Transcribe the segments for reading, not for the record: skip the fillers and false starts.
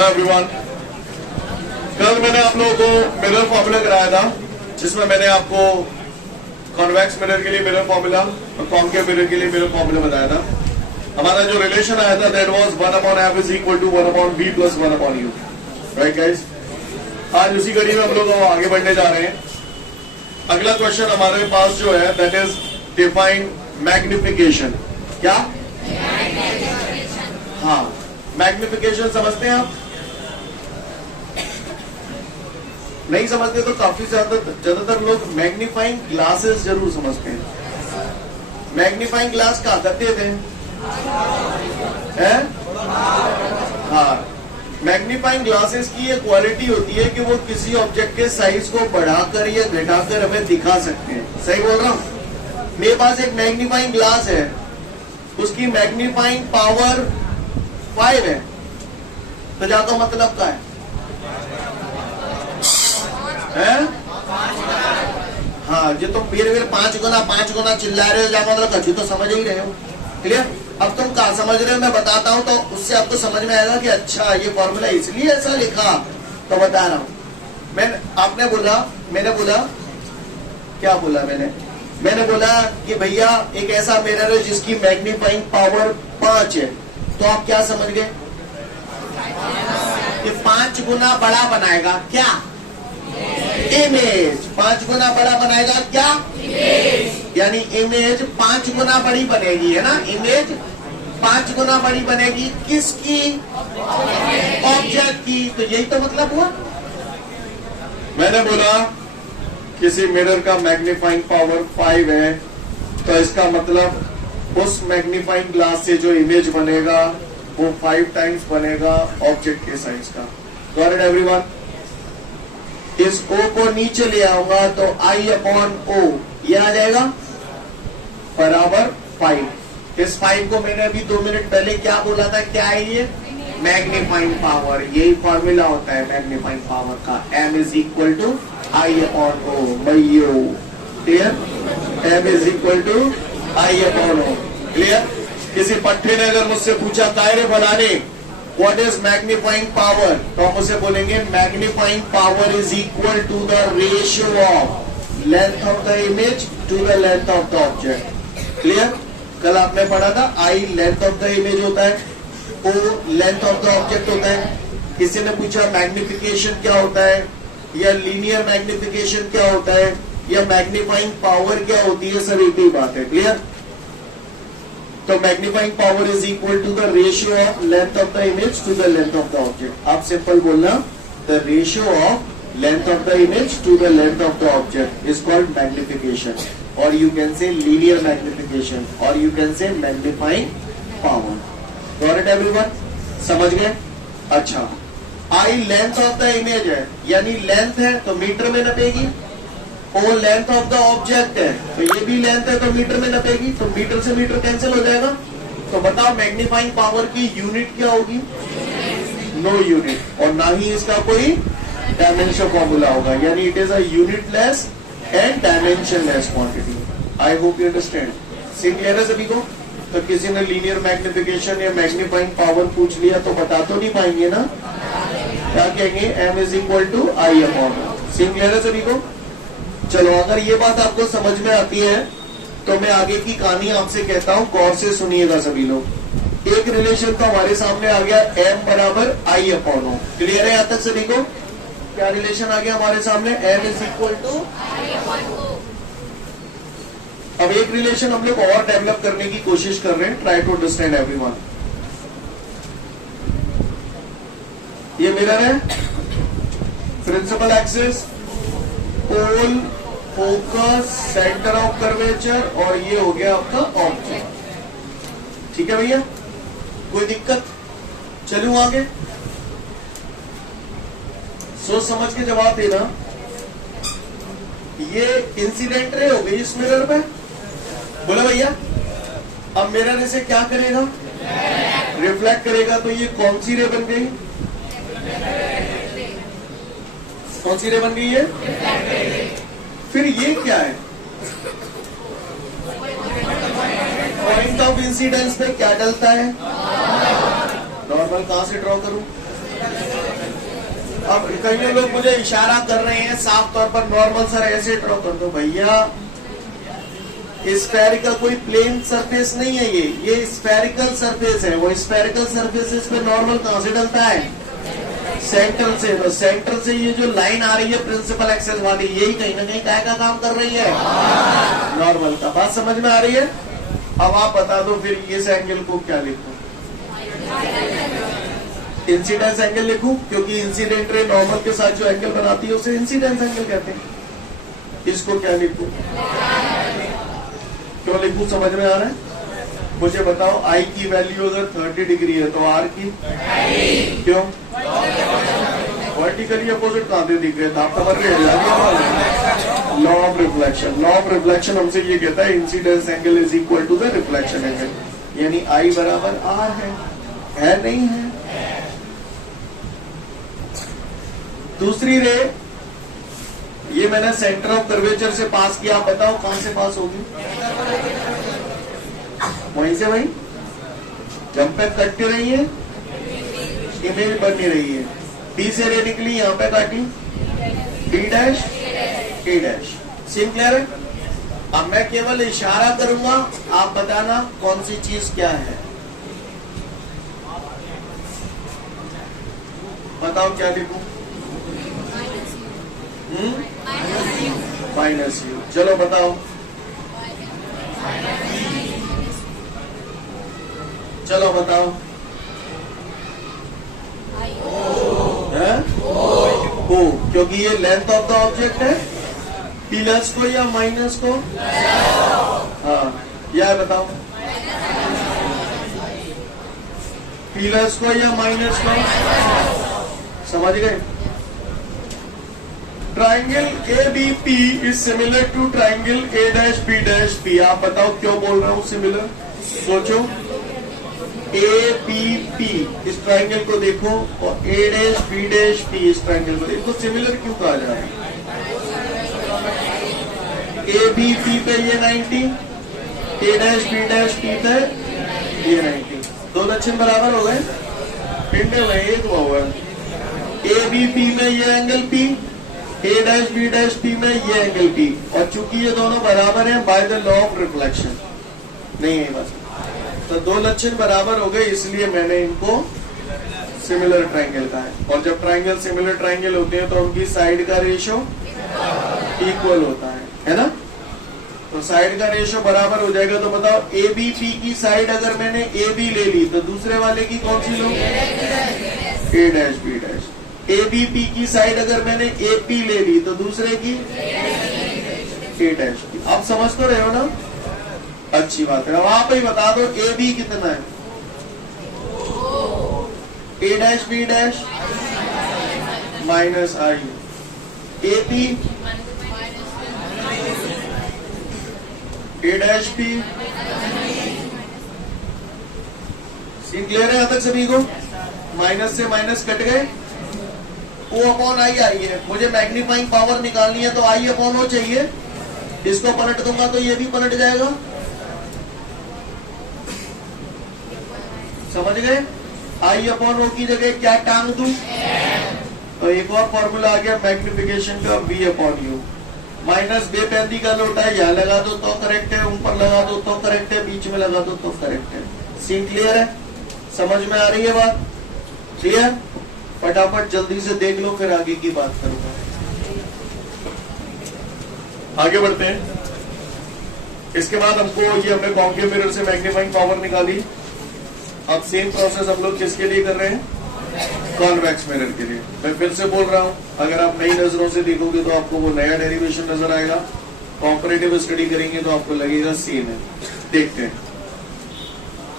Hello everyone. कल मैंने आप लोगों को मिरर फॉर्मूला कराया था, जिसमें मैंने आपको कॉन्वेक्स मिरर के लिए मिरर फॉर्मूला और कॉन्केव मिरर के लिए मिरर फॉर्मूला बताया था। हमारा जो रिलेशन आया था that was 1/f is equal to 1/v plus 1/u। Right guys, आज उसी कड़ी में हम लोग आगे बढ़ने जा रहे हैं। अगला क्वेश्चन हमारे पास जो है दैट इज डिफाइन मैग्निफिकेशन। क्या? हाँ, मैग्निफिकेशन समझते हैं आप? नहीं समझते तो काफी ज्यादातर लोग मैग्नीफाइंग ग्लासेस जरूर समझते हैं। मैग्नीफाइंग ग्लास क्या करते थे? हाँ, मैग्नीफाइंग ग्लासेस की ये क्वालिटी होती है कि वो किसी ऑब्जेक्ट के साइज को बढ़ाकर या घटाकर हमें दिखा सकते हैं। सही बोल रहा हूं? मेरे पास एक मैग्नीफाइंग ग्लास है, उसकी मैग्नीफाइंग पावर 5 है, तो जाका मतलब क्या है? हाँ, जो तुम फिर 5 गुना चिल्ला रहे हो, जाका मतलब कछु तो समझ ही रहे हो। क्लियर? अब तुम क्या समझ रहे हो मैं बताता हूं, तो उससे आपको समझ में आएगा कि अच्छा ये फॉर्मूला इसलिए ऐसा लिखा। तो बता रहा हूं। मैंने बोला क्या बोला मैंने बोला कि भैया एक ऐसा मिरर है जिसकी मैग्नीफाइंग पावर 5 है, तो आप क्या समझ गए? कि 5 गुना बड़ा बनाएगा क्या? इमेज 5 गुना बड़ा बनाएगा क्या? यानी इमेज 5 गुना बड़ी बनेगी, है ना? इमेज 5 गुना बड़ी बनेगी किसकी? ऑब्जेक्ट की। तो यही तो मतलब हुआ। मैंने बोला किसी मिरर का मैग्नीफाइंग पावर 5 है, तो इसका मतलब उस मैग्नीफाइंग ग्लास से जो इमेज बनेगा वो 5 टाइम्स बनेगा ऑब्जेक्ट के साइज का। Got it everyone? इस O को नीचे ले आऊंगा तो I/O ये आ जाएगा बराबर 5। इस 5 को मैंने अभी 2 मिनट पहले क्या बोला था? क्या है ये? Magnifying power. यही फॉर्मूला होता है मैग्नीफाइंग पावर का। M is equal to I/O। Clear? M is equal to I/O। Clear? किसी पट्टे ने अगर मुझसे पूछा कायरे फलाने व्हाट इज मैग्नीफाइंग पावर, तो हम उसे बोलेंगे magnifying power is equal to the ratio of length of the image to the length of the object. Clear? कल आपने पढ़ा था I length of the image होता है, O length of the object होता है। किसी ने पूछा मैग्निफिकेशन क्या होता है, या लीनियर मैग्निफिकेशन क्या होता है, या मैग्नीफाइंग पावर क्या होती है, सब एक ही बात है। क्लियर? तो magnifying power is equal to the ratio of length of the image to the length of the object. आप सिंपल बोलना the ratio of length of the image to the length of the object is called magnification, और you can say linear magnification, और you can say magnifying power. Got it everyone? समझ गए? अच्छा, I length of the image है, यानी length है तो metre में नपेगी। O length of the object है, तो ये भी लेंथ है तो मीटर में नपेगी। तो मीटर से मीटर कैंसिल हो जाएगा। तो बताओ मैग्नीफाइंग पावर की यूनिट क्या होगी? नो यूनिट, और ना ही इसका कोई डायमेंशन फॉर्मूला होगा, यानी it is a unitless and dimensionless quantity. I hope you understand. Scene clear है सभी को? तो किसी ने लीनियर मैग्निफिकेशन या मैग्नीफाइंग पावर पूछ लिया तो बता तो नहीं पाएंगे ना? क्या कहेंगे? M is equal to I/O। Scene clear है सभी को? चलो, अगर ये बात आपको समझ में आती है तो मैं आगे की कहानी आपसे कहता हूं, गौर से सुनिएगा सभी लोग। एक रिलेशन तो हमारे सामने आ गया M बराबर I/O। क्लियर है यहाँ तक सभी को? क्या रिलेशन आ गया हमारे सामने? M is equal to I/O। अब एक रिलेशन हम लोग और डेवलप करने की कोशिश कर रहे हैं। Try to understand everyone. ये मिरर है, principal axis, pole, focus, centre of curvature, और ये हो गया आपका ऑब्जेक्ट। ठीक है भैया? कोई दिक्कत? चलूं आगे? सोच समझ के जवाब देना। ये इंसिडेंट रे हो गई इस मिरर पे, बोला भैया। अब मिरर इसे क्या करेगा? रिफ्लेक्ट करेगा। तो ये कौन सी रे बन गई? कौन सी रे बन गई है? फिर ये क्या है? पॉइंट ऑफ इंसिडेंस पे क्या डलता है? नॉर्मल कहां से ड्रॉ करूं? अब कई लोग मुझे इशारा कर रहे हैं साफ तौर पर, नॉर्मल सर ऐसे ड्रॉ कर दो। भैया स्फेरिकल कोई प्लेन सरफेस नहीं है, ये स्फेरिकल सरफेस है। वो स्फेरिकल सरफेसेस पे नॉर्मल कहां से डलता है? सेंटर से। तो सेंटर से ये जो लाइन आ रही है प्रिंसिपल एक्सेस वाली, यही कहीं ना कहीं काय का काम कर रही है? नॉर्मल का। बात समझ में आ रही है? अब आप बता दो फिर इस एंगल को क्या लिखूं? इंसिडेंस एंगल लिखूं, क्योंकि इंसिडेंट रे नॉर्मल के साथ जो एंगल बनाती है उसे इंसिडेंस एंगल कहते हैं। इसको क्या लिखूं? क्यों लिखूं? समझ में आ रहा है? मुझे बताओ, आई की वैल्यू अगर 30 डिग्री है तो आर की क्यों? वर्टिकली अपोजिट कहां से दिख रहे थे आप? समझ रहे? Law of reflection. Law of reflection हमसे ये कहता है incidence angle is equal to the reflection angle, यानी आई बराबर आर है नहीं है? दूसरी रे, ये मैंने सेंटर ऑफ कर्वेचर से पास किया। आप बताओ कहां से पास होगी? वहीं से वहीं जब पे कटती रही है, इमेज बनी रही है। डी से रे निकली, यहां पे काटी, डी डैश ए डैश। सीन क्लियर है? अब मैं केवल इशारा करूंगा, आप बताना कौन सी चीज क्या है। बताओ क्या लिखूं? Minus you. चलो बताओ, चलो बताओ। ओ, क्योंकि ये लेंथ ऑफ द ऑब्जेक्ट है। प्लस को या माइनस को? हाँ, या बताओ, प्लस को या माइनस को? समझ गए? Triangle ABP is similar to triangle A', B', आप बताओ क्यों बोल रहा हूं सिमिलर? सोचो, ABP इस ट्राइंगल को देखो और A', B', इस ट्राइंगल को देखो, सिमिलर क्यों कहा जा रहा है? ABP पे ये 90, A', B', पे ये 90, दो लक्षण बराबर हो गए, पिंडे में एक हुआ। ABP में ये एंगल P, A', B', में ये एंगल P, और चूंकि ये दोनों बराबर हैं by the law of reflection, नहीं है बस, तो दो लक्षण बराबर हो गए, इसलिए मैंने इनको सिमिलर ट्राइंगल कहा है। और जब ट्राइंगल सिमिलर ट्राइंगल होते हैं तो उनकी साइड का रेशो इक्वल होता है ना? तो साइड का रेशो बराबर हो जाएगा। तो बताओ, ABP की साइड अगर मैंने AB ले ली तो दूसरे वाले की कौन सी लूं? A', B'। ABP की साइड अगर मैंने AP ले ली तो दूसरे की A'। आप समझ तो रहे हो ना? अच्छी बात है। अब आप ही बता दो AB कितना है? A', B' minus I, AP A', B। Scene clear है यहां तक सभी को? माइनस से माइनस कट गए, O अपॉन आई आई है। मुझे मैग्नीफाइंग पावर निकालनी है तो I अपॉन O चाहिए। इसको पलट दूंगा तो ये भी पलट जाएगा। समझ गए? I अपॉन O की जगह क्या टांग दूं? तो एक और फॉर्मूला आ गया मैग्निफिकेशन का, V अपॉन U। माइनस बेपैंदी का लोटा है, यहाँ लगा दो तो करेक्ट है, ऊपर लगा दो तो करेक्ट है, बीच में लगा दो तो करेक्ट है। सीन क्लियर है? समझ में आ रही है बात? क्लियर? फटाफट जल्दी से देख लो, फिर आगे की बात करूंगा। आगे बढ़ते हैं। इसके बाद हमको ये हमने कॉन्केव मिरर से मैग्नीफाइंग पावर निकाली। अब सेम प्रोसेस हम लोग किसके लिए कर रहे हैं? कॉन्वेक्स मिरर के लिए। मैं फिर से बोल रहा हूं, अगर आप नई नजरों से देखोगे तो आपको वो नया डेरिवेशन नजर आएगा। कॉम्परेटिव स्टडी करेंगे तो आपको लगेगा सेम है। देखते हैं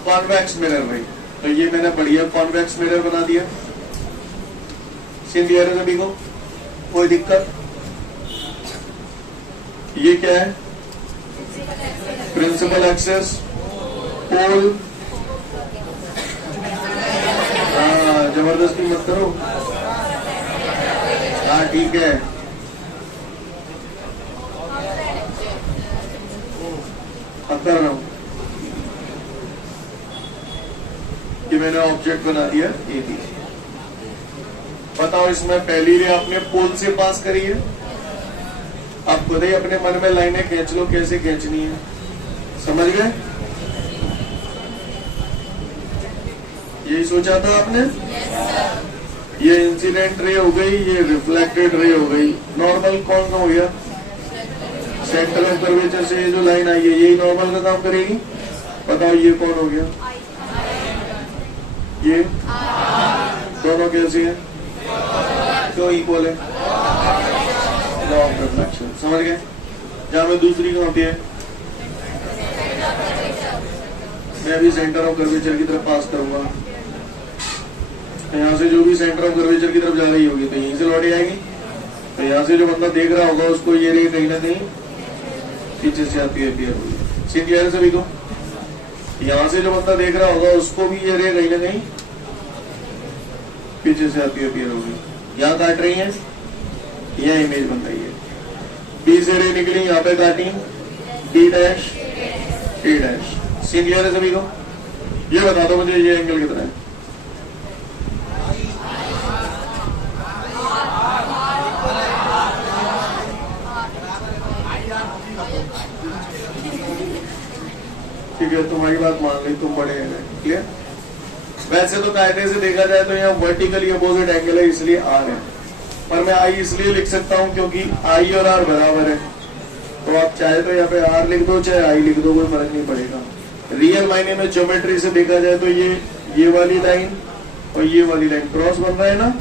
कॉन्वेक्स मिरर भाई। तो ये मैंने बढ़िया कॉन्वेक्स मिरर बना दिया। सीन क्लियर है सभी को? कोई दिक्कत? ये क्या है? प्रिंसिपल एक्सेस पोल। जबरदस्ती मत करो। हाँ ठीक है। अब कर रहा हूं कि मैंने ऑब्जेक्ट बना दिया AB। बताओ इसमें पहली रे आपने पोल से पास करी है, आप खुद ही अपने मन में लाइनें खींच लो कैसे खींचनी है, समझ गए? यही सोचा था आपने? ये इंसिडेंट रे हो गई, ये रिफ्लेक्टेड रे हो गई। नॉर्मल कौन सा हो गया? सेंटर ऑफ कर्वेचर से ये जो लाइन आई है यही नॉर्मल का काम करेगी। बताओ ये कौन हो गया? ये दोनों कैसे हैं? क्यों इक्वल है? लॉ ऑफ रिफ्लेक्शन, समझ गए? जहां में दूसरी कौन होती है? मैं अभी सेंटर ऑफ कर्वेचर की तरफ पास करूंगा, यहाँ से जो भी सेंटर ऑफ कर्वेचर की तरफ जा रही होगी तो यहीं से लौट आएगी। तो यहाँ से जो बंदा देख रहा होगा उसको ये रे कहीं ना कहीं पीछे से आती है अपीयर होगी। सीन क्लियर है सभी को? यहाँ से जो बंदा देख रहा होगा उसको भी ये रे कहीं ना कहीं पीछे से आती है अपीयर होगी। यहाँ काट रही है, यह इमेज बन रही है। बी से रे निकली, यहाँ पे काटी, डी डैश ए डैश। सीन क्लियर है सभी को? ये बता दो मुझे ये एंगल कितना है? ठीक है, तुम्हारी बात मान ली, तुम बड़े हैं। क्लियर? वैसे तो कायदे से देखा जाए तो यहाँ वर्टिकली अपोजिट एंगल है इसलिए आर है, पर मैं आई इसलिए लिख सकता हूँ क्योंकि आई और आर बराबर है। तो आप चाहे तो यहाँ पे आर लिख दो चाहे आई लिख दो, कोई फर्क नहीं पड़ेगा। रियल मायने में ज्योमेट्री से देखा जाए तो ये वाली लाइन और ये वाली लाइन क्रॉस बन रहा है ना,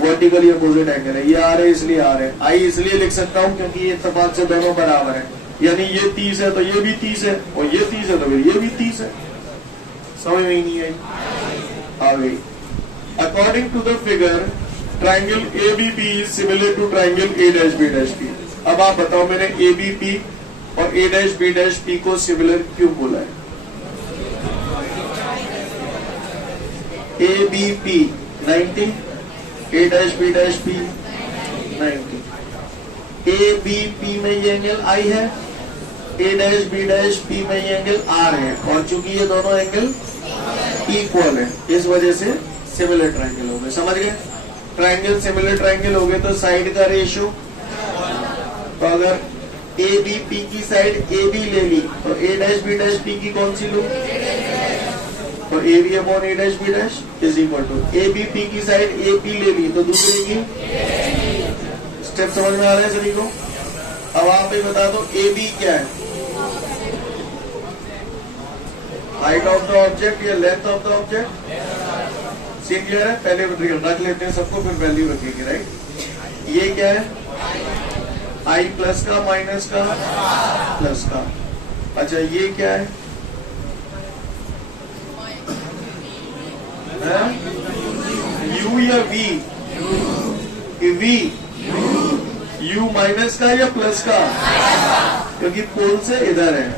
वर्टिकली अपोजिट एंगल है। ये आर है इसलिए आर है। आई इसलिए लिख सकता हूँ क्योंकि ये इत्तेफाक से दोनों बराबर है, यानी ये 30 है तो ये भी 30 है और ये 30 है तो फिर ये भी 30 है। समझ में ही नहीं आई? आ गई। According to the figure triangle ABP is similar to triangle A'(B'(P). अब आप बताओ मैंने ABP और A'(B'(P) को सिमिलर क्यों बोला है? ABP 90, A'(B'(P) 90। ABP में ये एंगल I है, A'(B'(P) में ये एंगल R है, और चूंकि ये दोनों एंगल इक्वल है इस वजह से सिमिलर ट्राइंगल हो गए। समझ गए? ट्राइंगल सिमिलर ट्राइंगल हो गए तो साइड का रेशियो, तो अगर ABP की साइड AB ले ली तो A'(B'(P) की कौन सी लूं? तो AB upon A'(B' is equal to ABP की साइड AP ले ली तो दूसरे की। स्टेप समझ में आ रहे हैं सभी को? अब आप ही बता दो AB क्या है? हाइट ऑफ द ऑब्जेक्ट या length of the object? Scene clear है? पहले रख लेते हैं सबको फिर वैल्यू रखेंगे, राइट? ये क्या है? I प्लस का माइनस का प्लस का। अच्छा ये क्या है? U या V? V U माइनस का या प्लस का? क्योंकि पोल से इधर है,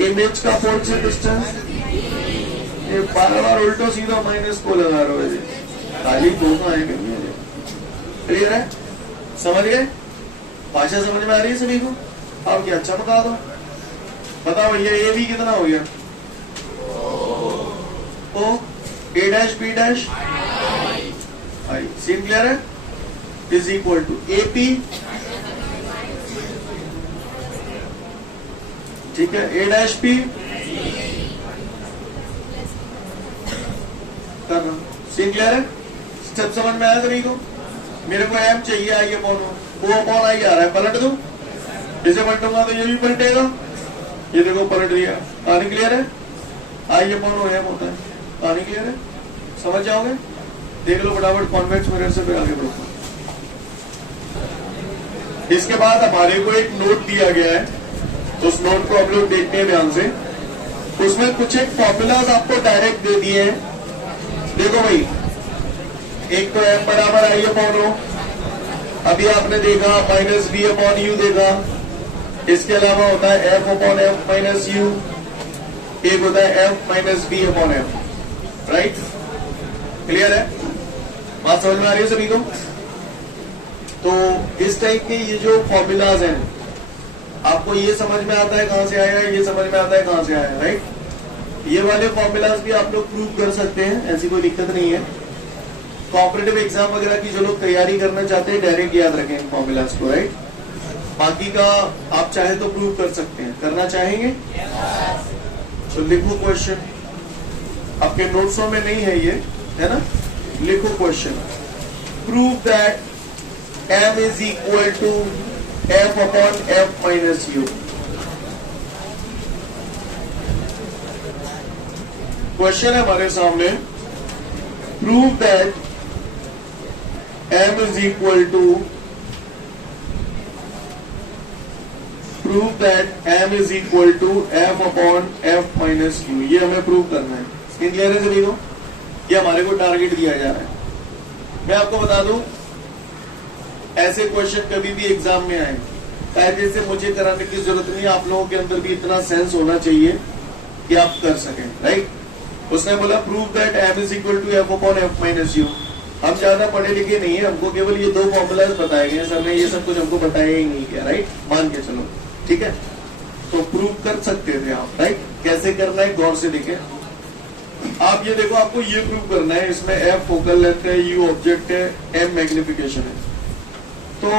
इमेज का पोल से डिस्टेंस। ये बार उल्टो सीधा माइनस को लगा रहे हो, खाली दोनों आएंगे। क्लियर है? समझ गए? भाषा समझ में आ रही है सभी को? आप क्या अच्छा बता दो। बताओ भैया ये भी कितना हो गया? ओ A'(B') आई। सीन क्लियर है? इज इक्वल टू AP, ठीक है, A'(P) करना। सीन क्लियर है? स्टेप समझ में आया सभी को? मेरे को M चाहिए, आई अपॉन O अपॉन आई आ रहा है, पलट दूं? इसे पलटूंगा तो ये भी पलटेगा। ये देखो पलट दिया। कहानी क्लियर है? आई अपॉन O M होता है। कहानी क्लियर है? समझ जाओगे? देख लो फटाफट कॉन्वेक्स मिरर से, फिर आगे बढ़ो। इसके बाद हमारे को एक नोट दिया गया है, उस नोट को हम लोग देखते हैं ध्यान से। उसमें कुछ एक फॉर्मूलाज आपको डायरेक्ट दे दिए हैं। देखो भाई, एक तो M बराबर आई अपॉन O, अभी आपने देखा माइनस B अपॉन U देखा। इसके अलावा होता है F upon F minus U, एक होता है F minus B upon F, right? Clear है? बात समझ में आ रही है सभी को? तो इस टाइप के ये जो फॉर्मूलाज हैं, आपको ये समझ में आता है कहां से आया, ये समझ में आता है कहां से आया, राइट? ये वाले फॉर्मूलाज भी आप लोग प्रूव कर सकते हैं, ऐसी कोई दिक्कत नहीं है। कॉपरेटिव एग्जाम वगैरह की जो लोग तैयारी करना चाहते हैं डायरेक्ट याद रखें इन फॉर्मूलाज को, राइट। बाकी का आप चाहे तो प्रूव कर सकते हैं, करना चाहेंगे? तो लिखो क्वेश्चन, आपके नोट्सों में नहीं है ये, है ना। लिखो question, prove that m is equal to f upon f minus u। Question है हमारे सामने, prove that m is equal to f upon f minus u। ये हमें प्रूव करना है। स्क्रीन क्लियर है सभी को? ये हमारे को टारगेट दिया जा रहा है। मैं आपको बता दूं, ऐसे क्वेश्चन कभी भी एग्जाम में आए, कायदे से मुझे कराने की जरूरत नहीं, आप लोगों के अंदर भी इतना सेंस होना चाहिए कि आप कर सकें, राइट। उसने बोला prove that m is equal to f upon f minus u। हम ज्यादा पढ़े लिखे नहीं है, हमको केवल ये 2 फॉर्मूलाज बताए गए, सर ने ये सब कुछ हमको बताया ही नहीं किया, राइट। मान के चलो, ठीक है। तो प्रूव कर सकते थे आप, राइट। कैसे करना है गौर से देखें। आप ये देखो, आपको ये प्रूव करना है, इसमें f फोकल लेंथ है, u ऑब्जेक्ट है, m मैग्निफिकेशन है। तो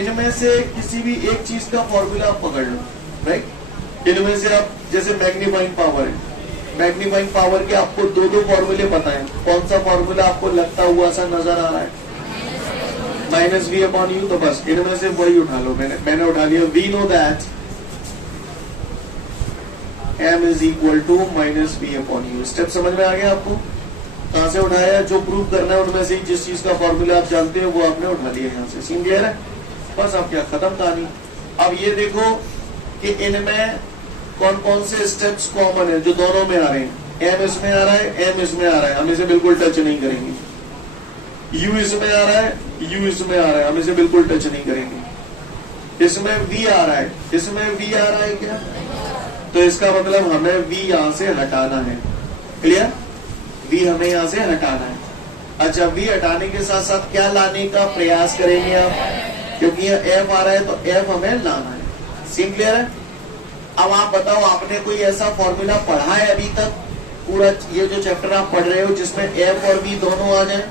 इनमें से किसी भी एक चीज का फॉर्मूला आप पकड़ लो, राइट। इनमें से आप, जैसे मैग्नीफाइंग पावर है, मैग्नीफाइंग पावर के आपको 2 फॉर्मूले पता है। कौन सा फॉर्मूला आपको लगता हुआ सा नजर आ रहा है? Minus v upon u. तो बस इनमें से वही उठा लो। मैंने उठा लिया, we know that m is equal to minus v upon u. Step समझ में आ गया आपको? कहां से उठाया? जो प्रूव करना है उनमें से जिस चीज का फॉर्मूला आप जानते हैं वो आपने उठा लिया यहाँ से। सीन क्लियर है? बस आप क्या, खत्म कहानी। अब ये देखो कि इनमें कौन कौन से स्टेप्स कॉमन है जो दोनों में आ रहे हैं। m इसमें आ रहा है, m इसमें आ रहा है, हम इसे बिल्कुल टच नहीं करेंगे। u इसमें आ रहा है, u इसमें आ रहा है, हम इसे बिल्कुल टच नहीं करेंगे। इसमें v आ रहा है, इसमें v आ रहा है क्या? तो इसका मतलब हमें v यहां से हटाना है। क्लियर? v हमें यहां से हटाना है। अच्छा, v हटाने के साथ साथ क्या लाने का प्रयास करेंगे आप? क्योंकि यह f आ रहा है तो f हमें लाना है। सीन क्लियर है? अब आप बताओ, आपने कोई ऐसा फॉर्मूला पढ़ा है अभी तक, पूरा ये जो चैप्टर आप पढ़ रहे हो, जिसमें f और v दोनों आ जाए?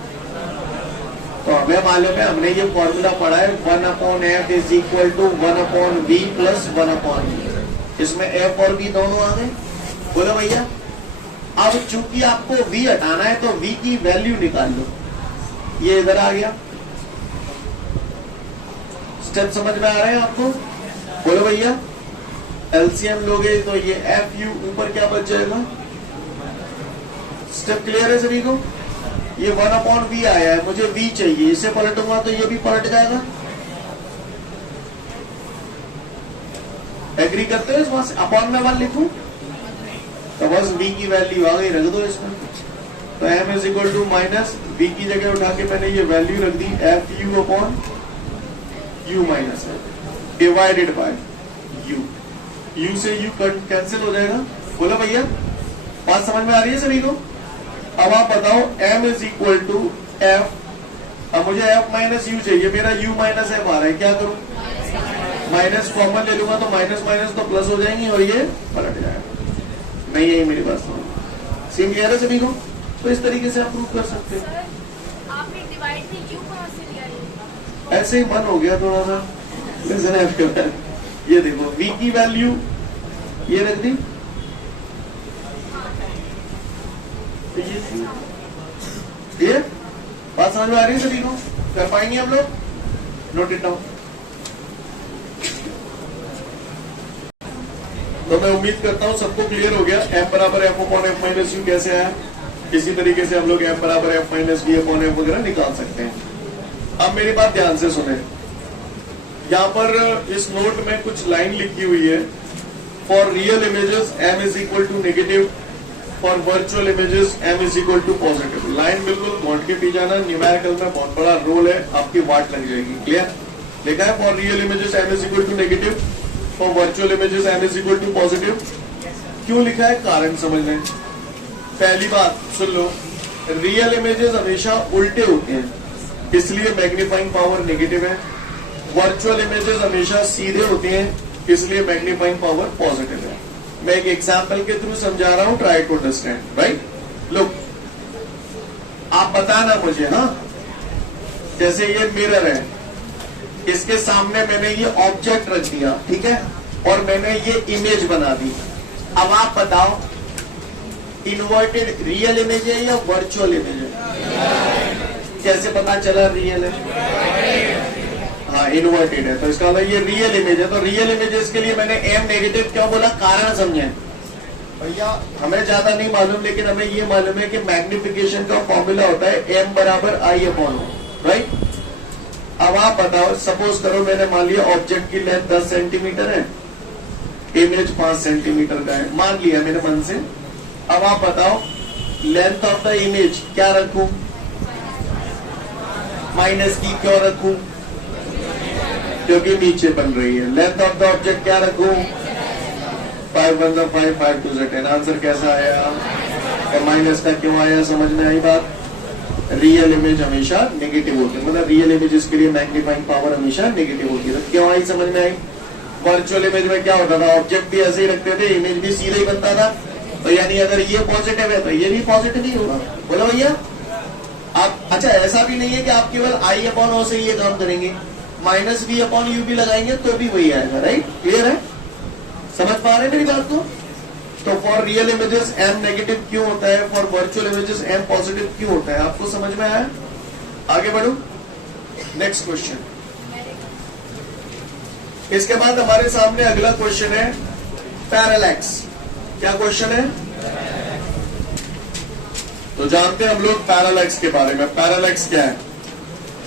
तो हमें मालूम है, हमने ये फॉर्मूला पढ़ा है, 1 upon f is equal to 1 upon v plus 1 upon v। इसमें f और v दोनों आ गए। बोलो भैया। अब चूंकि आपको v हटाना है तो v की वैल्यू निकाल लो। ये इधर आ गया। स्टेप समझ में आ रहे हैं आपको? बोलो भैया। एलसीएम लोगे तो ये एफ यू ऊपर क्या बच जाएगा? स्टेप क्लियर है सभी को? ये 1 अपॉन वी आया है, मुझे v चाहिए, इसे पलटूंगा तो ये भी पलट जाएगा। एग्री करते हो? इस वहां से अपॉन में 1 लिखूं तो बस v की वैल्यू आ गई, रख दो इसमें। तो m is equal to minus v की जगह उठा के मैंने ये वैल्यू रख दी, F U upon u minus divided by u। u से u कैंसिल हो जाएगा। बोलो भैया, बात समझ में आ रही है सभी को? अब आप बताओ, m is equal to f। अब मुझे f माइनस यू चाहिए, मेरा u माइनस f आ रहा है, क्या करूं? माइनस कॉमन ले लूंगा तो माइनस माइनस तो प्लस हो जाएंगी और ये पलट जाएगा। नहीं है मेरी बात समझ? सेम क्लियर है सभी को? तो इस तरीके से आप प्रूव कर सकते हैं। आपने डिवाइड में u कहां से लिया है? ऐसे ही मन हो गया थोड़ा सा। ये देखो, v की वैल्यू ये रख दी, ये बात समझ में आ रही है सभी को? कर पाएंगे हम लोग? Note it down. तो मैं उम्मीद करता हूं सबको क्लियर हो गया। m बराबर f upon f minus you कैसे आया? इसी तरीके से हम लोग f बराबर f minus v upon f वगैरह निकाल सकते हैं। अब मेरी बात ध्यान से सुने। यहाँ पर इस नोट में कुछ लाइन लिखी हुई है, for real images m is equal to negative, for virtual images m is equal to positive. Line बिल्कुल नोट के पीछे जाना, न्यूमेरिकल में बहुत बड़ा रोल है, आपकी वाट लग जाएगी। क्लियर? लिखा है for real images m is equal to negative, for virtual images m is equal to positive. क्यों लिखा है? कारण समझ लें। पहली बात सुन लो, रियल इमेजेस हमेशा उल्टे होते हैं, इसलिए मैग्नीफाइंग पावर नेगेटिव है। वर्चुअल इमेजेस हमेशा सीधे होते हैं, इसलिए मैग्नीफाइंग पावर पॉजिटिव है। मैं एक एग्जांपल के थ्रू समझा रहा हूं, try to understand. Right? Look, आप बताना मुझे, हाँ जैसे ये मिरर है, इसके सामने मैंने ये ऑब्जेक्ट रख दिया, ठीक है, और मैंने ये इमेज बना दी। अब आप बताओ इन्वर्टेड रियल इमेज है या वर्चुअल इमेज है? कैसे पता चला रियल है? हाँ, इन्वर्टेड है, तो इसका मतलब ये रियल इमेज है। तो रियल इमेजेस के लिए मैंने एम नेगेटिव क्यों बोला, कारण समझे भैया। हमें ज्यादा नहीं मालूम, लेकिन हमें ये मालूम है कि मैग्निफिकेशन का फॉर्मूला होता है एम बराबर आई अपॉन, राइट। अब आप बताओ, सपोज करो मैंने मान लिया ऑब्जेक्ट की लेंथ 10 सेंटीमीटर है, इमेज 5 सेंटीमीटर का है, मान लिया मेरे मन से। अब आप बताओ लेंथ ऑफ द इमेज क्या रखूं, माइनस की क्यों रखूं, क्योंकि नीचे बन रही है। लेंथ ऑफ द ऑब्जेक्ट क्या रखूं, 5 1 5 5 2 10। आंसर कैसा आया, और माइनस का क्यों आया, समझ में आई बात। रियल इमेज हमेशा नेगेटिव होती है, मतलब रियल इमेज के लिए मैग्नीफाइंग पावर हमेशा नेगेटिव होती है। तो क्यों आई, समझ में आई। वर्चुअल इमेज में क्या होता था, ऑब्जेक्ट भी ऐसे ही रखते थे, इमेज भी सीधे ही बनता था। तो यानी अगर ये पॉजिटिव है तो ये भी पॉजिटिव ही होगा। बोलो भैया आप। अच्छा, ऐसा भी नहीं है कि आप केवल आई अपॉन ओ से ये काम करेंगे, माइनस बी अपॉन यू भी लगाएंगे तो भी वही आएगा, राइट। क्लियर है, समझ पा रहे हैं मेरी बात को। तो for real images M negative क्यों होता है, for virtual images M positive क्यों होता है, आपको समझ में आया। आगे बढ़ो, नेक्स्ट क्वेश्चन। इसके बाद हमारे सामने अगला क्वेश्चन है पैरेलैक्स। क्या क्वेश्चन है, तो जानते हैं हम लोग पैरेलैक्स के बारे में। पैरेलैक्स क्या है,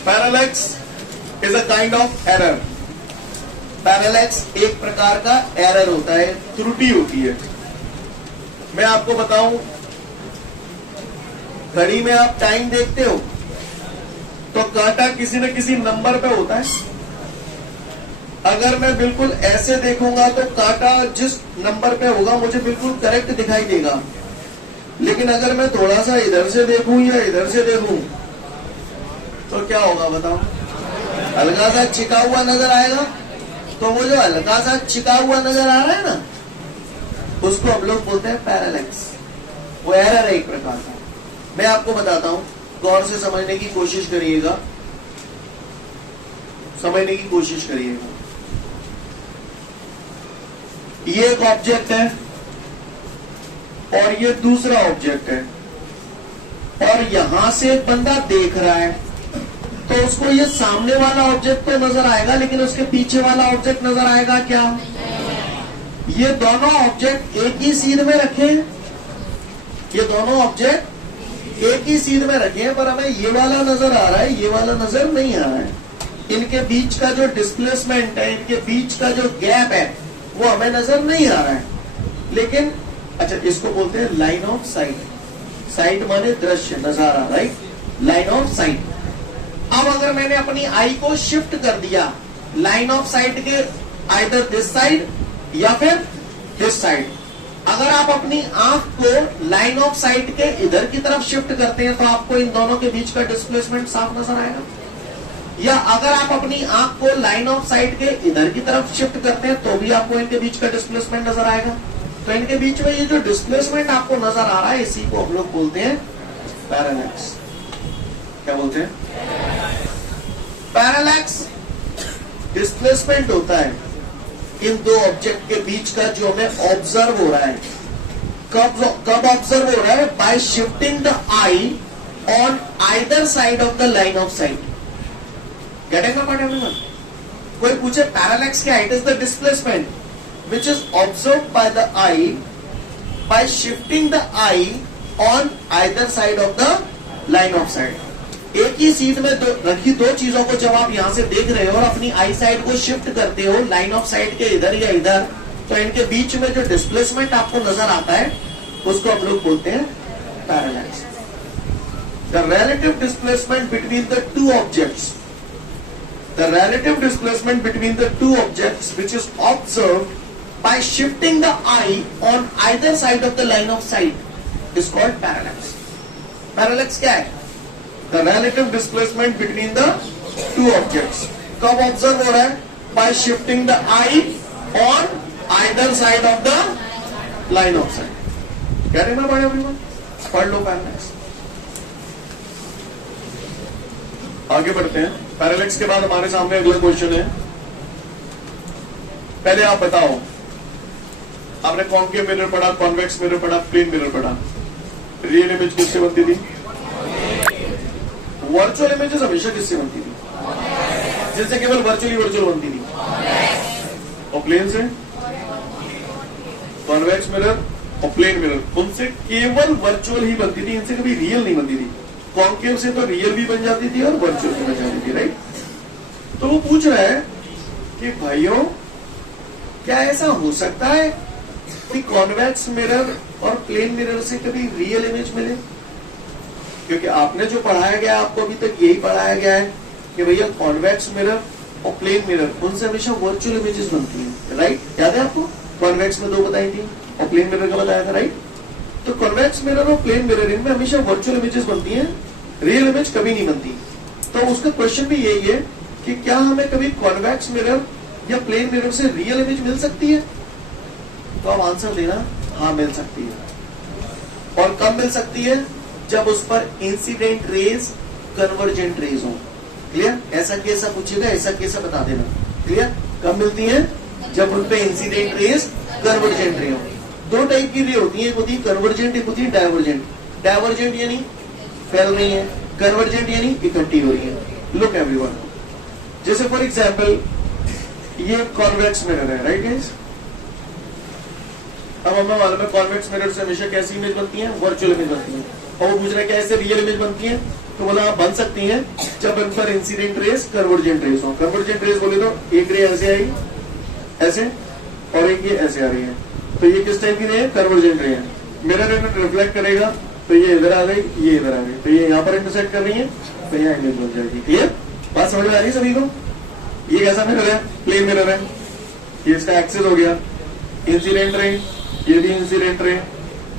parallax is a kind of error. Parallax एक प्रकार का एरर होता है, त्रुटि होती है। मैं आपको बताऊं, घड़ी में आप टाइम देखते हो तो कांटा किसी न किसी नंबर पे होता है। अगर मैं बिल्कुल ऐसे देखूंगा तो कांटा जिस नंबर पे होगा मुझे बिल्कुल करेक्ट दिखाई देगा, लेकिन अगर मैं थोड़ा सा इधर से देखूं या इधर से देखूं तो क्या होगा बताओ, हल्का सा चिका हुआ नजर आएगा। तो वो जो हल्का सा चिका हुआ नजर आ रहा है ना, उसको हम लोग बोलते हैं पैरेलैक्स। वो एरर है एक प्रकार का। मैं आपको बताता हूं, गौर से समझने की कोशिश करिएगा, समझने की कोशिश करिएगा। ये एक ऑब्जेक्ट है और ये दूसरा ऑब्जेक्ट है, और यहां से एक बंदा देख रहा है तो उसको ये सामने वाला ऑब्जेक्ट तो नजर आएगा, लेकिन उसके पीछे वाला ऑब्जेक्ट नजर आएगा क्या। ये दोनों ऑब्जेक्ट एक ही सीध में रखे हैं, ये दोनों ऑब्जेक्ट एक ही सीध में रखे हैं, पर हमें ये वाला नजर आ रहा है, ये वाला नजर नहीं आ रहा है। इनके बीच का जो डिस्प्लेसमेंट है, इनके बीच का जो गैप है, वो हमें नजर नहीं आ रहा है। लेकिन अच्छा, इसको बोलते हैं लाइन ऑफ साइट। साइट माने दृश्य, नजारा, राइट, लाइन ऑफ साइट। अब अगर मैंने अपनी आई को शिफ्ट कर दिया लाइन ऑफ साइट के आइदर दिस साइड या फिर दिस साइड, अगर आप अपनी आंख को लाइन ऑफ साइट के इधर की तरफ शिफ्ट करते हैं तो आपको इन दोनों के बीच का डिस्प्लेसमेंट साफ नजर आएगा। या अगर आप अपनी आंख को लाइन ऑफ साइट के इधर की तरफ शिफ्ट करते हैं तो भी आपको इनके बीच का डिस्प्लेसमेंट नजर आएगा। तो इनके बीच में ये जो डिस्प्लेसमेंट आपको नजर आ रहा है, इसी को हम लोग बोलते हैं पैरेलैक्स। क्या बोलते हैं, पैरेलैक्स डिस्प्लेसमेंट होता है इन दो ऑब्जेक्ट के बीच का, जो हमें ऑब्जर्व हो रहा है। कब ऑब्जर्व हो रहा है, bye shifting the I on either side of the line of site. Getting my point everyone. कोई पूछे पैरेलैक्स क्या है, it is the displacement which is observed by the eye by shifting the eye on either side of the line of sight। एक ही सीध में रखी दो चीजों को जब आप यहां से देख रहे हो और अपनी आई साइड को शिफ्ट करते हो लाइन ऑफ साइट के इधर या इधर, तो इनके बीच में जो डिस्प्लेसमेंट आपको नजर आता है उसको हम लोग बोलते हैं parallax. The relative displacement between the two objects, the relative displacement between the two objects which is observed by shifting the eye on either side of the line of sight is called parallax। Parallax क्या है, the relative displacement between the two objects कब observe हो रहा है, by shifting the eye on either side of the line of sight। क्या रहे मैं everyone, पढ़ लो parallax। आगे बढ़ते हैं। पैरेलैक्स के बाद हमारे सामने अगला क्वेश्चन है। पहले आप बताओ, आपने कॉन्केव मिरर पढ़ा, कॉन्वेक्स मिरर पढ़ा, प्लेन मिरर पढ़ा। रियल इमेज किससे बनती थी? वर्चुअल इमेजेस हमेशा किससे बनती थी? जिनसे केवल वर्चुअल बनती थी। और प्लेन से कॉन्वेक्स मिरर और प्लेन मिरर, उनसे केवल वर्चुअल ही बनती थी, इनसे कभी रियल नहीं बनती थी। कॉन्केव से तो रियल भी बन जाती थी और वर्चुअल भी बन जाती थी, राइट? तो वो पूछ रहा है कि भाइयों, क्या ऐसा हो सकता है कि कॉन्वेक्स मिरर और प्लेन मिरर से कभी रियल इमेज मिले? क्योंकि आपने जो पढ़ाया गया, आपको अभी तक यही पढ़ाया गया है कि भैया कॉन्वेक्स मिरर और प्लेन मिरर, उनसे हमेशा वर्चुअल इमेजेस बनती हैं, राइट? याद है आपको? कॉन्वेक्स में 2 बताई थी और प्लेन मिरर का बताया था, राइट? तो कॉन्वेक्स मिरर और प्लेन मिरर, इनमें हमेशा वर्चुअल इमेजेस बनती हैं, रियल इमेज कभी नहीं बनती। तो उसका क्वेश्चन भी यही है कि क्या हमें कभी कॉन्वेक्स मिरर या प्लेन मिरर से रियल इमेज मिल सकती है? तो आप आंसर देना, हाँ मिल सकती है। और कब मिल सकती है? जब उस पर इंसिडेंट रेज कन्वर्जेंट रेज हो। क्लियर? ऐसा कैसा पूछेगा, ऐसा कैसा बता देना। क्लियर? कब मिलती है? जब उन पे इंसिडेंट रेज कन्वर्जेंट रे हो। 2 टाइप की रे होती है, एक होती है कन्वर्जेंट, एक होती है डाइवर्जेंट। डाइवर्जेंट यानी फैल रही है, कन्वर्जेंट यानी इकट्ठी हो रही है। लुक एवरीवन, जैसे फॉर एग्जांपल ये कॉन्वेक्स मिरर है, राइट गाइस? अब हमें मालूम है कॉन्वेक्स मिरर से हमेशा कैसी इमेज बनती है? वर्चुअल इमेज बनती है। और वो पूछ रहा है क्या ऐसे रियल इमेज बनती है? तो बोला आप बन सकती हैं जब इन पर इंसिडेंट रेज कन्वर्जेंट रेज हो। कन्वर्जेंट रेज बोले तो एक रे ऐसे आई, ऐसे, और एक ये ऐसे आ रही है, तो ये किस टाइप की रे है? कन्वर्जेंट रे है। मिरर इन्हें रिफ्लेक्ट करेगा, तो ये इधर आ गई, ये इधर आ गई, तो ये यहाँ पर इंटरसेक्ट कर रही है, तो यहाँ इमेज बन जाएगी। क्लियर? बात समझ में आ रही है सभी को? ये कैसा मिरर है? प्लेन मिरर है। ये इसका एक्सिस हो गया, इंसिडेंट रे, ये भी incident ray,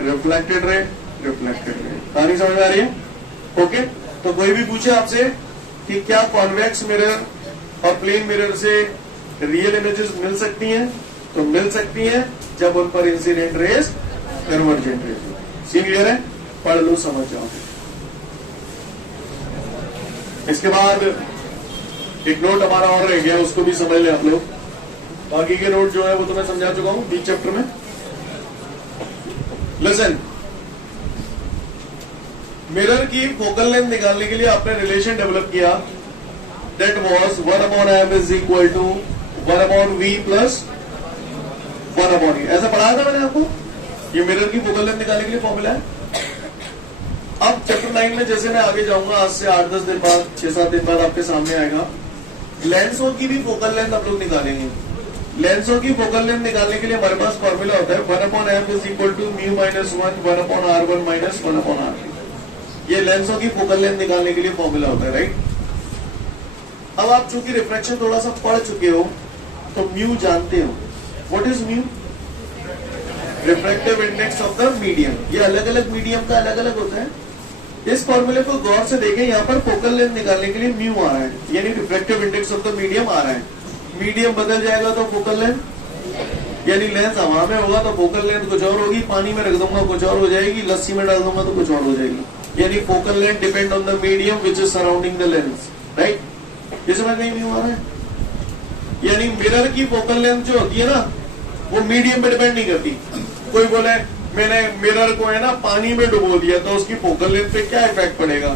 reflected ray, reflected ray. कहानी समझ में आ रही है? ओके? तो कोई भी पूछे आपसे कि क्या कॉन्वेक्स मिरर और प्लेन मिरर से रियल इमेजेस मिल सकती हैं? तो मिल सकती हैं जब उन पर incident rays convergent rays. Scene clear है? पढ़ लो, समझ जाओगे। इसके बाद एक नोट हमारा और रह गया, उसको भी समझ ले आप लोग। बाकी के नोट जो है वो तो मैं समझा चुका हूं बीच चैप्टर में। लिसन, मिरर की फोकल लेंथ निकालने के लिए आपने रिलेशन डेवलप किया, that was 1/m is equal to 1/v plus 1/e। ऐसा पढ़ाया था मैंने आपको? ये मिरर की फोकल लेंथ निकालने के लिए फॉर्मूला है। अब चैप्टर 9 में जैसे मैं आगे जाऊंगा, आज से 8-10 दिन बाद, 6-7 दिन बाद आपके सामने आएगा, लेंसों की भी फोकल लेंथ आप लोग निकालेंगे। लेंसों की फोकल लेंथ निकालने के लिए हमारे पास फॉर्मूला होता है 1/m is equal to μ - 1 1/r1 - 1/r2। ये लेंसों की फोकल लेंथ निकालने के लिए फॉर्मूला होता है, राइट? अब आप चूंकि रिफ्रैक्शन थोड़ा सा पढ़ चुके हो तो म्यू जानते हो। What is mu? Refractive index of the medium. ये अलग अलग मीडियम का अलग अलग होता है। इस फॉर्मूले को गौर से देखें, यहाँ पर फोकल लेंथ निकालने के लिए म्यू आ रहा है, यानी refractive index of the medium आ रहा है। मीडियम बदल जाएगा तो फोकल लेंथ, यानी लेंस हवा में होगा तो फोकल लेंथ कुछ और होगी, पानी में रख दूंगा कुछ और हो जाएगी, लस्सी में डाल दूंगा तो कुछ और हो जाएगी। यानी focal length depend on the medium which is surrounding the lens, right? ये समझ नहीं म्यू आ रहा है? यानी मिरर की फोकल लेंथ जो होती है ना, वो मीडियम पे डिपेंड नहीं करती। कोई बोले मैंने मिरर को है ना पानी में डुबो दिया तो उसकी फोकल लेंथ पे क्या इफेक्ट पड़ेगा?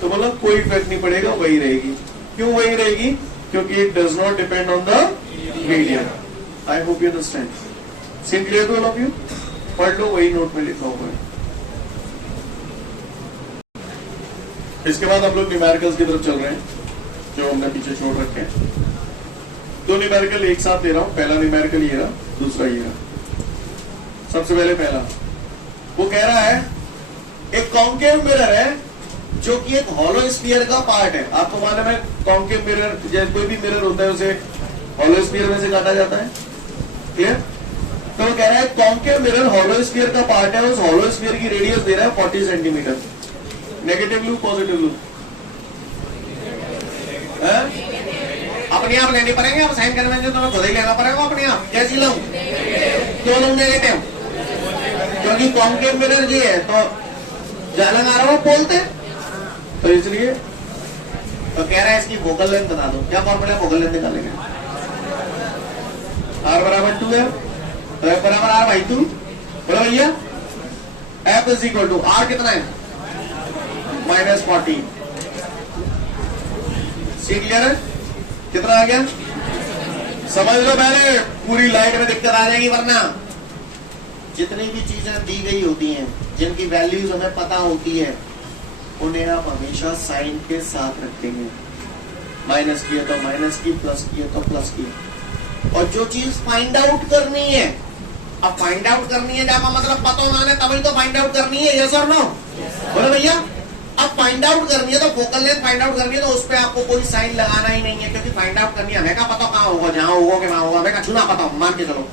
तो बोला कोई इफेक्ट नहीं पड़ेगा, वही रहेगी। क्यों वही रहेगी? क्योंकि it does not depend on the medium. I hope you understand. Scene clear to all of you? पढ़ लो, वही नोट में लिखा हुआ है। इसके बाद हम लोग न्यूमेरिकल्स की तरफ चल रहे हैं, जो हमने पीछे छोड़ रखे हैं। 2 न्यूमेरिकल एक साथ ले रहा हूं। पहला न्यूमेरिकल ये रहा, दूसरा ये रहा। सबसे पहले पहला, वो कह रहा है एक कॉन्केव मिरर है जो कि एक हॉलो स्फीयर का पार्ट है। आपको मालूम है कॉन्केव मिरर, जैसे कोई भी मिरर होता है उसे हॉलो स्फीयर में से काटा जाता है। क्लियर? तो वो कह रहा है कॉन्केव मिरर हॉलो स्फीयर का पार्ट है, उस हॉलो स्फीयर की रेडियस दे रहा है 40 सेंटीमीटर। नेगेटिव लू, पॉजिटिव लू? अपने आप लेने पड़ेंगे, आप साइन करने में तो खुद ही लेना पड़ेगा अपने आप। कैसी लूं? क्यों लूं नेगेटिव? क्योंकि कॉन्केव मिरर जी है तो जालन आ रहा हो बोलते, तो इसलिए तो कह रहा है इसकी फोकल लेंथ बता दो, क्या फॉर्मूला है फोकल लेंथ निकालेंगे? R बराबर 2 है, तो F बराबर R बाई 2, बोलो भैया। F is equal to R कितना है? -40। सी क्लियर है? कितना आ गया? समझ लो पहले, पूरी लाइट में दिक्कत आ जाएगी, वरना जितनी भी चीजें दी गई होती हैं, जिनकी वैल्यूज हमें पता होती है, उन्हें आप हमेशा साइन के साथ रखेंगे। माइनस किए तो माइनस की, प्लस किए तो प्लस की। और जो चीज फाइंड आउट करनी है, अब फाइंड आउट करनी है जहां मतलब पता होना है, तभी तो फाइंड आउट करनी है, यस और नो? बोलो भैया। अब फाइंड आउट करनी है तो फोकल लेंथ फाइंड आउट करनी है, तो उस पर आपको कोई साइन लगाना ही नहीं है, क्योंकि फाइंड आउट करनी है। हमें क्या पता कहाँ होगा, जहां होगा कि वहां होगा, हमें कछु ना पता, मान के चलो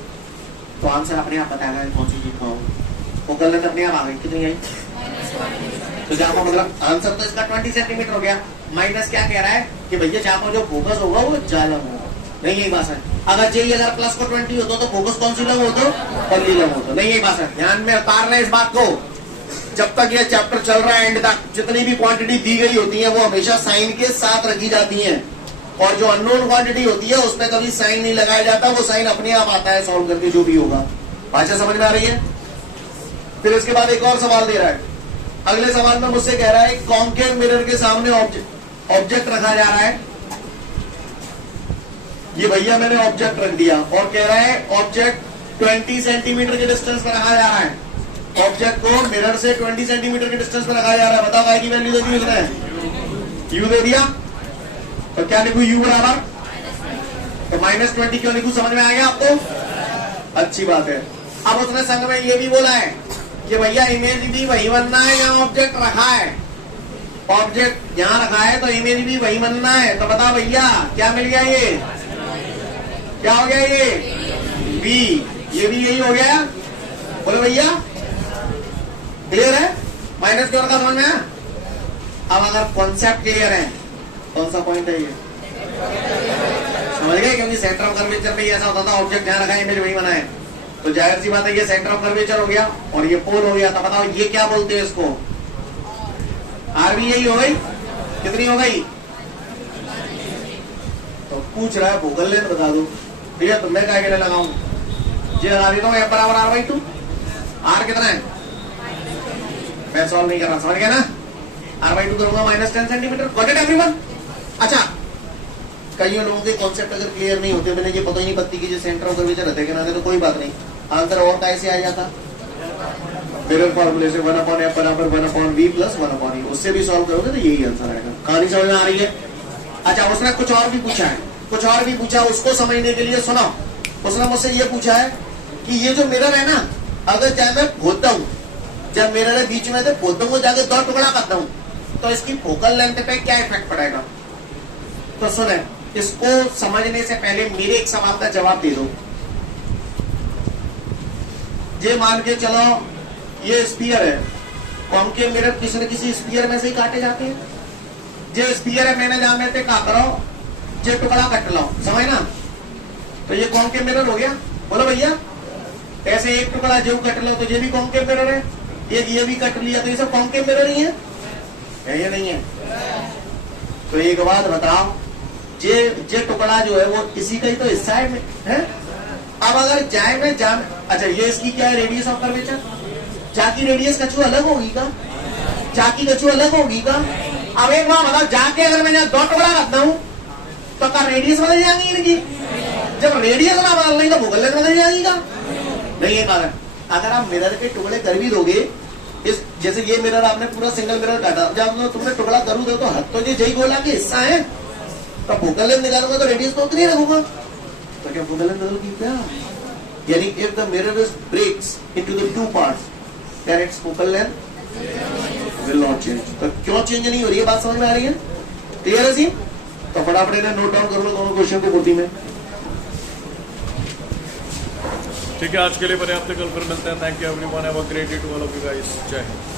तो आंसर अपने आप बताएगा कौन सी चीज कहाँ होगी। फोकल लेंथ अपने आप आ गई, कितनी आई? तो जहाँ पर मतलब आंसर तो इसका 20 सेंटीमीटर हो गया। माइनस क्या कह रहा है कि भैया जहाँ पर जो फोकस होगा वो जालम होगा, नहीं यही बात है। अगर जे अगर प्लस को 20 होता तो फोकस कौन सी लग होता? पल्ली लग होता, नहीं यही बात है। ध्यान में उतार रहे इस बात को, जब तक ये चैप्टर चल रहा है एंड तक, जितनी भी क्वांटिटी दी गई होती है वो हमेशा साइन के साथ रखी जाती है, और जो अननोन क्वांटिटी होती है उसमें कभी साइन नहीं लगाया जाता, वो साइन अपने आप आता है सॉल्व करके जो भी होगा। भाषा समझ में आ रही है? फिर इसके बाद एक और सवाल दे रहा है। अगले सवाल में मुझसे कह रहा है कॉन्केव मिरर के सामने ऑब्जेक्ट रखा जा रहा है। ये भैया मैंने ऑब्जेक्ट रख दिया और कह रहा है ऑब्जेक्ट 20 सेंटीमीटर के डिस्टेंस पर रखा जा रहा है। ऑब्जेक्ट को मिरर से 20 सेंटीमीटर के डिस्टेंस पर रखा जा रहा है। बताओ काय की वैल्यू दे दी उसने? यू दे दिया, तो क्या लिखू? यू बराबर, तो -20 क्यों लिखू? समझ में आ गया आपको? अच्छी बात है। अब उसने संग में ये भी बोला है कि भैया इमेज भी वही बनना है जहां ऑब्जेक्ट रखा है। ऑब्जेक्ट यहां रखा है तो इमेज भी वही बनना है। तो बताओ भैया क्या मिल गया? ये क्या हो गया? ये बी, ये भी यही हो गया। बोलो भैया क्लियर है? माइनस क्यों रखा समझ में? अब अगर कॉन्सेप्ट क्लियर है, कौन सा पॉइंट है ये समझ गए? क्योंकि सेंटर ऑफ कर्वेचर में ऐसा होता था, ऑब्जेक्ट जहां रखा है इमेज वही बना है, तो जाहिर सी बात है ये सेंटर ऑफ कर्वेचर हो गया और ये पोल हो गया। तो बताओ ये क्या बोलते हैं इसको? आर भी यही हो गई, कितनी हो गई? तो पूछ रहा है फोकल लेंथ बता दो भैया, तो मैं क्या के लिए लगाऊं? ये लगा देता हूँ, F बराबर R/2। R कितना है? मैं सॉल्व नहीं कर रहा, समझ गया ना? R/2 करूंगा -10 सेंटीमीटर। Got it everyone? अच्छा, कई लोगों के कॉन्सेप्ट अगर क्लियर नहीं होते, मैंने ये पता ही नहीं पत्ती की जो सेंटर ऑफ कर्वेचर रहते कि ना, तो कोई बात नहीं, आंसर और कैसे आ जाता? मिरर फॉर्मूले से 1/f बराबर 1/v प्लस 1/e, उससे भी सॉल्व करोगे तो यही आंसर आएगा। कहानी समझ में आ रही है? अच्छा, उसने कुछ और भी पूछा है, कुछ और भी पूछा, उसको समझने के लिए सुनो। उसने मुझसे ये पूछा है कि ये जो मिरर है ना, अगर चाहे मैं खोदता हूँ, जब मिरर है बीच में से खोदता हूँ, जाके 2 टुकड़ा करता हूँ, तो इसकी फोकल लेंथ पे क्या इफेक्ट पड़ेगा? तो सुने, इसको समझने से पहले मेरे एक सवाल का जवाब दे दो। ये मान के चलो ये स्फीयर है, कॉन्केव मिरर किसी न किसी स्फीयर में से ही काटे जाते हैं। ये स्फीयर है, मैंने जहां में का करो ये टुकड़ा कट लो, समझ ना? तो ये कॉन्केव मिरर हो गया। बोलो भैया, ऐसे एक टुकड़ा जो कट लो तो ये भी कॉन्केव मिरर है, ये भी कट लिया तो ये सब कॉन्केव मिरर ही है ये नहीं है? तो एक बात बताओ, ये टुकड़ा जो है वो इसी का ही तो हिस्सा है? अब अगर जाए में अच्छा, ये इसकी क्या है? Radius of curvature. जाकी रेडियस कछु अलग होगी का? जाकी कछु अलग होगी का? अब एक बार बताओ, जाके अगर मैं 2 टुकड़ा करता हूँ तो क्या रेडियस बदल जाएंगी इनकी? जब रेडियस ना बदल रही तो फोकल लेंथ बदल जाएगी का? नहीं है कारण। अगर आप मिरर के टुकड़े कर भी दोगे, इस जैसे ये मिरर आपने पूरा सिंगल मिरर काटा, जब तुमने टुकड़ा करू दो तो हद तो ये जय गोला के हिस्सा है, तो फोकल लेंथ निकालूंगा तो रेडियस तो उतनी रखूंगा, तो क्या फोकल लेंथ बदल गई क्या? यानी if the mirror is breaks into the 2 parts then its focal length will not change. तो क्यों चेंज नहीं हो रही है, बात समझ में आ रही है? क्लियर है जी? तो फटाफट इन्हें नोट डाउन कर लो दोनों क्वेश्चन को कुर्ती में। ठीक है, आज के लिए पर्याप्त, कल फिर मिलते हैं। Thank you everyone, have a great day to all of you guys. जय हिंद।